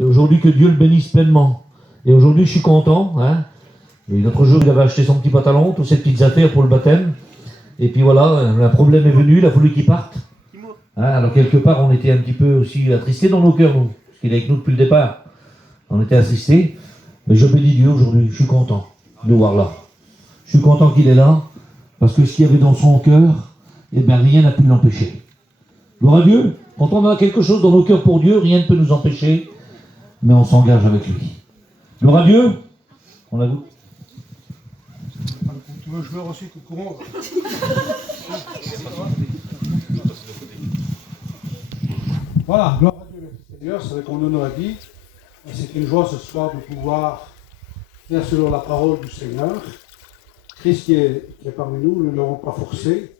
Et aujourd'hui, que Dieu le bénisse pleinement. Et aujourd'hui, je suis content. Hein. Et l'autre jour, il avait acheté son petit pantalon, toutes ses petites affaires pour le baptême. Et puis voilà, un problème est venu, il a voulu qu'il parte. Hein, alors quelque part, on était un petit peu aussi attristés dans nos cœurs, nous. Parce qu'il est avec nous depuis le départ. On était attristés. Mais je bénis Dieu aujourd'hui, je suis content de voir là. Je suis content qu'il est là, parce que ce qu'il y avait dans son cœur, eh bien rien n'a pu l'empêcher. Gloire à Dieu, quand on a quelque chose dans nos cœurs pour Dieu, rien ne peut nous empêcher, mais on s'engage avec lui. Gloire à Dieu, on a vu. Tu veux jouer aussi tout courant? Voilà, gloire à Dieu, Seigneur, c'est vrai qu'on en a dit. C'est une joie ce soir de pouvoir faire selon la parole du Seigneur. Christ qui est parmi nous, nous ne l'avons pas forcé.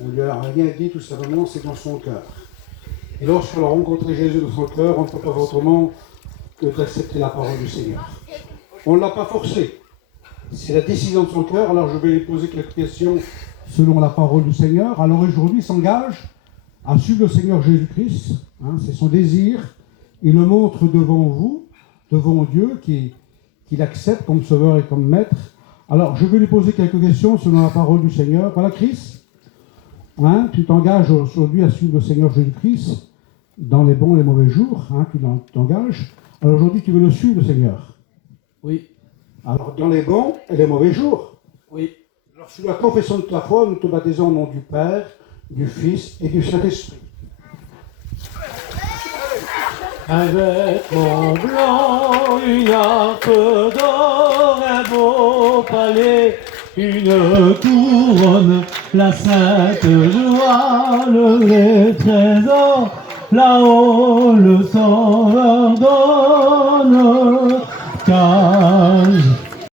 On ne lui a rien dit, tout simplement, c'est dans son cœur. Et lorsqu'on a rencontré Jésus dans son cœur, on ne peut pas faire autrement que d'accepter la parole du Seigneur. On ne l'a pas forcé. C'est la décision de son cœur. Alors je vais lui poser quelques questions selon la parole du Seigneur. Alors aujourd'hui, il s'engage à suivre le Seigneur Jésus-Christ. Hein, c'est son désir. Il le montre devant vous, devant Dieu, qu'il accepte comme sauveur et comme maître. Alors, je vais lui poser quelques questions selon la parole du Seigneur. Voilà, Christ, hein, tu t'engages aujourd'hui à suivre le Seigneur Jésus-Christ dans les bons et les mauvais jours. Hein, tu t'engages. Alors aujourd'hui, tu veux le suivre, le Seigneur? Oui. Alors, dans les bons et les mauvais jours? Oui. Alors, sous la confession de ta foi, nous te baptisons au nom du Père, du Fils et du Saint-Esprit. Avec mon blanc, une harpe d'or, un beau palais, une couronne, la sainte joie, le vrai trésor, là-haut le sang leur donne, car